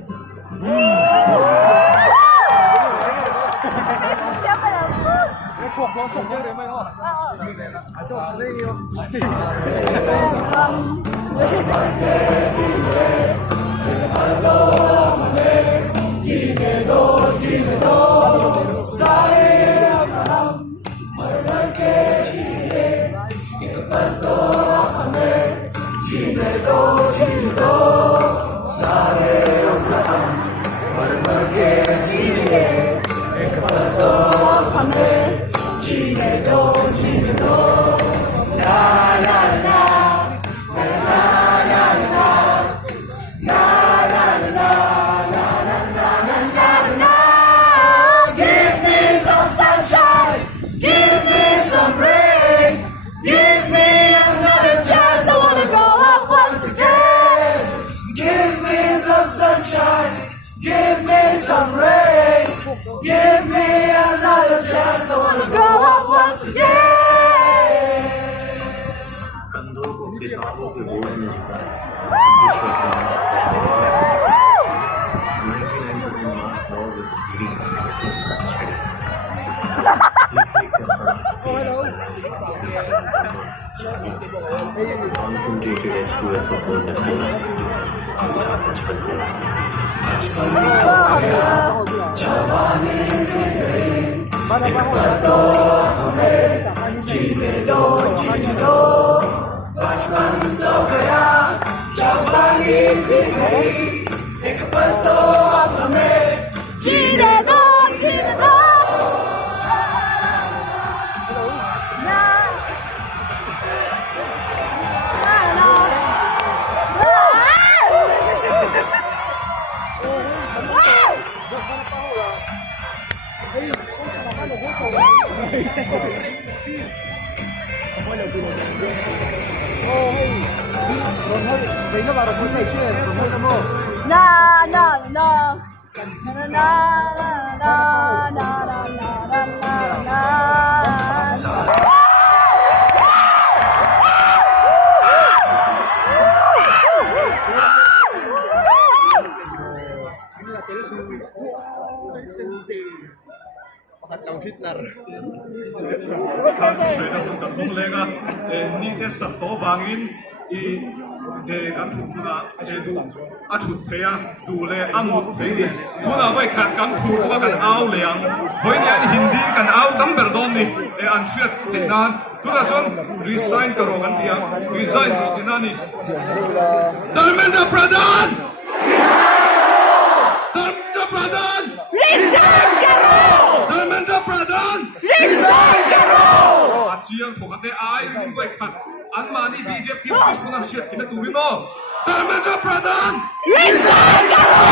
कंधों को किताबों के बोझ ने झुकाया, रिश्वत देने का खतरा सीखा। 99% मार्क्स नाउ विद ग्रीन छड़े concentrated H2SO ने पूरा बचपन चला गया। बचपन तो गया, जवानी भी गई, एक पल तो हमें जीने दो, जीने दो। बचपन तो गया, जवानी भी गई, एक पल तो हमें जीने दो, जीने दो। ni te sa to wangin I kan thu na du a thu thea du le amut thei ni tu na vai khat kan thu ko kan au leang voi ni an hindi kan au tam ber don ni an chiat nan tu na chon resign karo kan dia resign ni na ni Dharmendra Pradhan resign karo Dharmendra Pradhan resign karo chiang thokate ai ning vai khat an mani BJP office punam shit thina turino Dharmendra Pradhan resign karo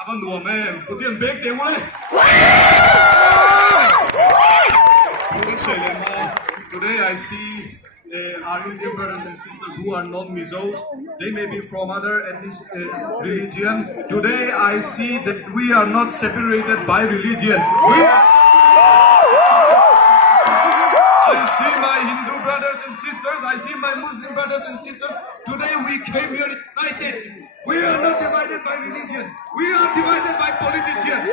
aban no man putian bek te mole today I see our Indian brothers and sisters who are not Mizos. They may be from other ethnic religion. Today I see that we are not separated by religion. I see my Hindu brothers and sisters. I see my Muslim brothers and sisters. Today we came here united. We are not divided by religion. We are divided by politicians.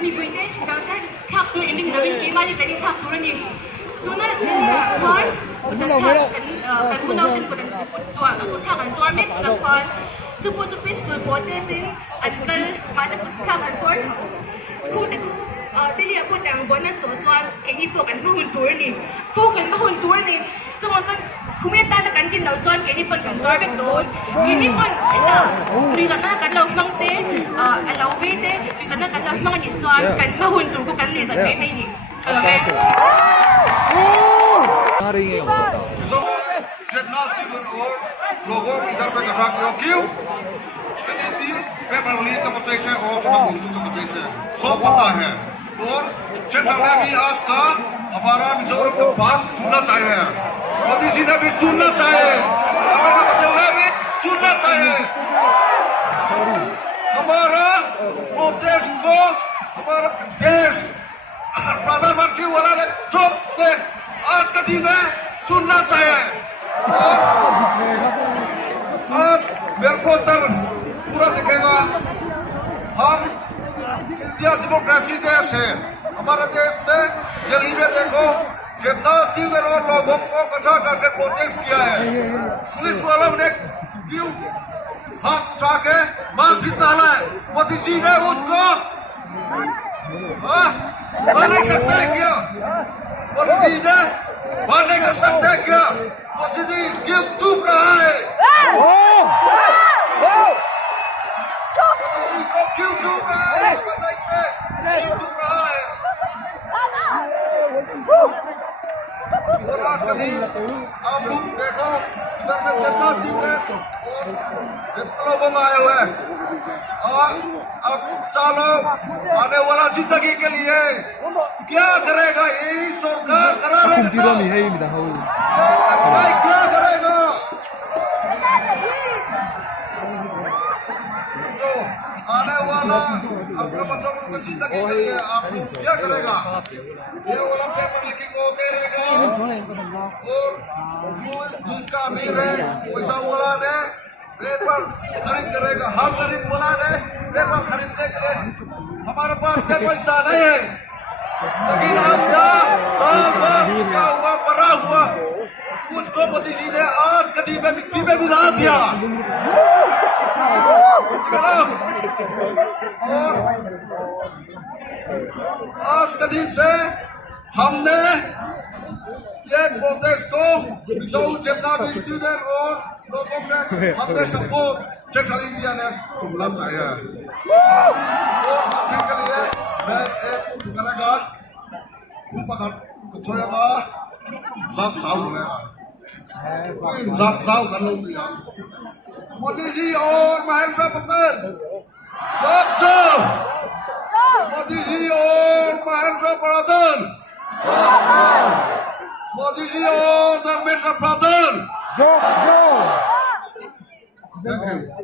Mi buite dalkan thak tu ini kita bin kema ni tadi thak tu ni. Tu na ni kwan usan thak kan munau tin ko dan tua na ko thak kan tua mek na kwan. Supo tu peaceful protest in until masa thak kan tua. Ku te ku tili aku tang bonan tu chuan kengi ko kan mahun tur ni. Ko kan mahun tur ni. So macam kumita na kan kin daw chuan kengi pon kan tua mek don. Kengi pon ita. Reason na kan law mangte alaw vete reason na kan law mga ni chuan kan mahun tur ko kan reason vete ni. Alam mo? जब ना जीवन और लोगों इधर पे कथा क्यों नीति पेपर ली का बच्चे से और छोटा बच्चों का बच्चे से सब पता है और चंद्रले भी आज का हमारा मिजोरम का बात सुनना चाहिए मोदी जी ने भी सुनना चाहिए हमारे बच्चे भी सुनना चाहिए हमारा प्रोटेस्ट को हमारा देश प्रधानमंत्री वाला ने चुप थे आज का दिन में सुनना चाहिए और आज बेलकोतर पूरा दिखेगा हम इंडिया डेमोक्रेसी देश है हमारे देश में दिल्ली में देखो जितना जीवन और लोगों को इकट्ठा करके प्रोटेस्ट किया है पुलिस वालों ने क्यों हाथ उठा के मार भी डाला है मोदी जी ने उसको मार नहीं सकते क्या मोदी जी ने मार नहीं कर सकते क्या मोदी जी क्यों चुप रहा है मोदी जी को क्यों चुप रहा है बताइए क्यों चुप रहा है और आज कभी आप लोग देखो इधर में जितना दिन है जितना लोग आए हुए हैं और अब चलो आने वाला जिंदगी के लिए क्या करेगा यही सरकार करा रहेगा क्या करेगा वाला आपका बच्चों को कुछ चिंता की करिए आप लोग क्या करेगा ये वाला पेपर लिखिंग वो करेगा और जो जिसका अमीर है पैसा वाला ने पेपर खरीद करेगा हम गरीब वाला ने पेपर खरीदने के लिए हमारे पास पैसा नहीं है लेकिन आपका साल बाद क्या हुआ बड़ा हुआ मुझको मोदी जी ने आज कदी में मिट्टी में मिला दिया और आज के दिन से हमने ये प्रोटेस्ट को जितना भी स्टूडेंट और लोगों ने हमने सपोर्ट सेंट्रल इंडिया ने सुनना चाहिए और अभी के लिए मैं एक करेगा खूब छोड़ेगा सब साउंड रहेगा सब साउंड कर लो मोदी जी और महेंद्र पटेल मोदी जी और महेंद्र पटेल मोदी जी और Dharmendra Pradhan thank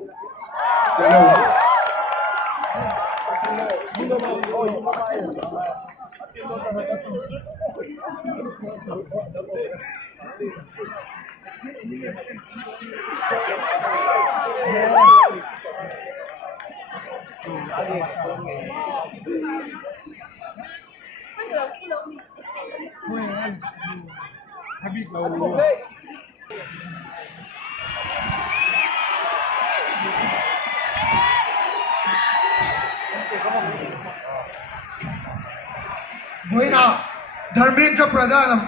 Voina Dharmendra Pradhan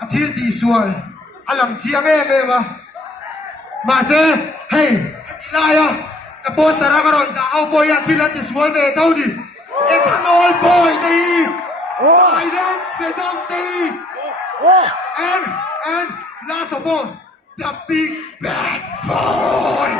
Athil Tiswal Alam Chiang Eva Mase Hey Ilaya Kapos Tarakaron Ka Boy Athil Tiswal Ve Taudi Ethanol Boy Dei Silence Vedante and last of all the big bad boy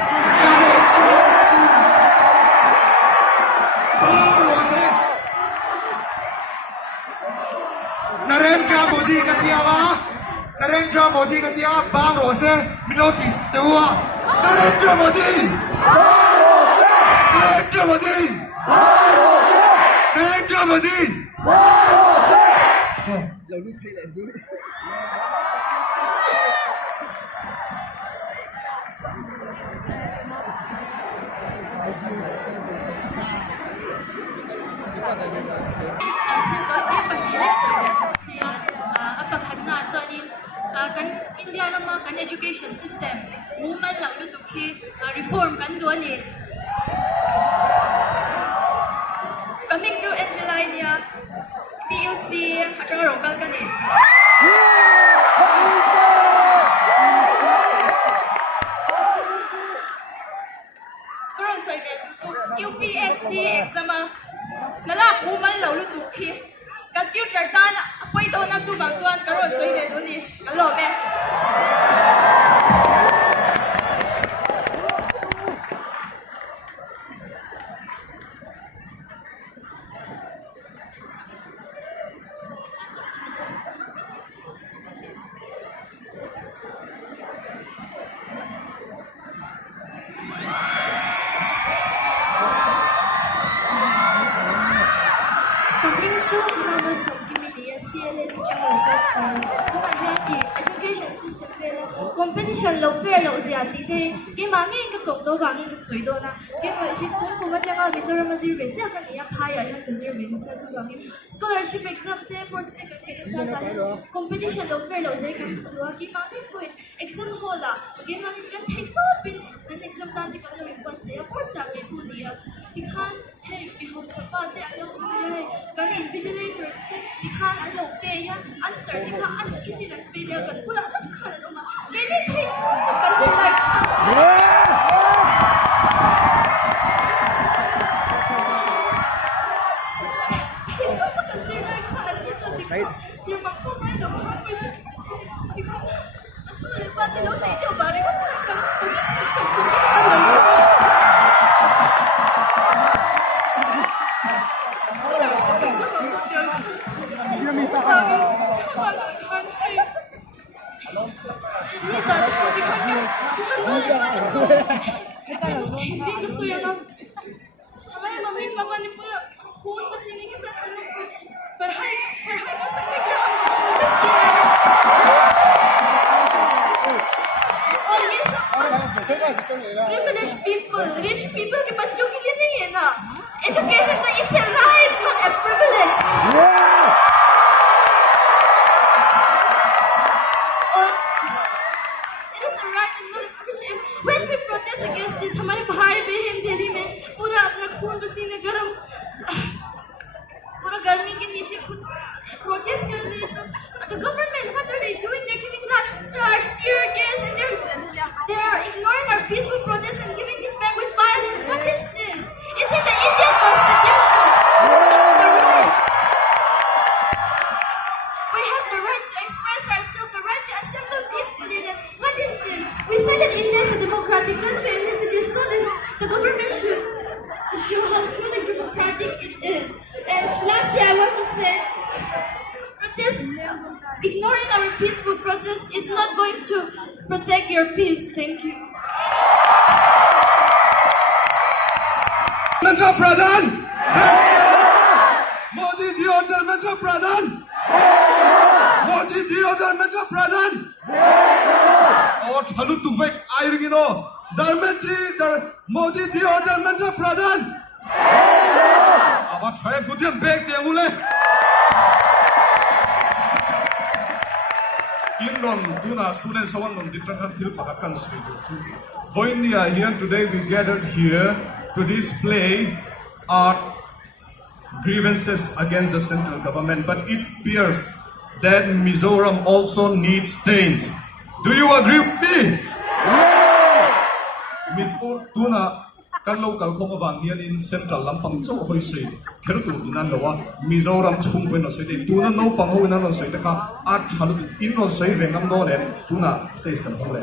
Narendra Modi ka tiya bang rose notice tua Narendra Modi Narendra Modi Narendra Modi kan India nama kan education system movement lang lu tukhi reform kan do ni Coming to July niya PUC atang rongkal kan ni Karon soy betu UPSC exam nala movement lang lu tukhi kan future tan apoi to na chu bang chuan karon soy betu ni kalo be So, hanama so kimini CLS education system competition lo fair lo ziati de ke mangi ka kong to bangi ka soi do na ke ma hi tum ko ma janga mizoram mazir be ja ka niya phaya ya ka zir be sa su bangi scholarship exam te boards te ka pe sa ta competition lo fair lo zai ka do ki mangi ko exam hola ke mani kan thai to pin kan exam ta de ka lo pa se board sa me pu dia dikhan hey bi ho safa te alo hey kan invigilators te dikhan alo pe ya answer dikha ashi ti kan pe ya kan pula mat khala lo ma ke ni thi kan zir like Your mom put my love on my sister. It's what the Lord made your body. What kind of position is Privileged people, rich people के बच्चों के लिए नहीं है ना. Education तो it's a right, not a privilege. It is a right and not a privilege. And when we protest against this, हमारे भाई बहन दिल्ली में पूरा अपना खून पसीने गरम पूरा गर्मी के नीचे खुद protest कर रहे हैं. तो the government, what are they doing? They're giving large tear gas and they're ignoring our peaceful protest and giving it back with violence. What is this? It's in the Indian Constitution. We have the right to express ourselves, the right to assemble peacefully. Then what is this? We said that India is a democratic country, and if it is so, then the government should show how truly democratic it is. And lastly, I want to say, ignoring our peaceful protest is not going to protect your peace. Thank you. Dharmendra Pradhan Modi ji और धर्मेंद्र प्रधान मोदी जी और धर्मेंद्र प्रधान और चलू तुवे आयरिंग no Dharmendra ji Modi ji और धर्मेंद्र प्रधान अब छह गुदियम bag दिया मुले Inron tuna students awan non ditrangan thil pakakan sri tu. For India here today we gathered here to display our grievances against the central government, but it appears that Mizoram also needs change. Do you agree with me? Mizoram tuna kan local khomawang here in central lampang chau hoi sei kherutu dinan lawa Mizoram chungpen no sei tuna no pangho na no sei ta ka at chalu in no sei vengam no len tuna says kan hole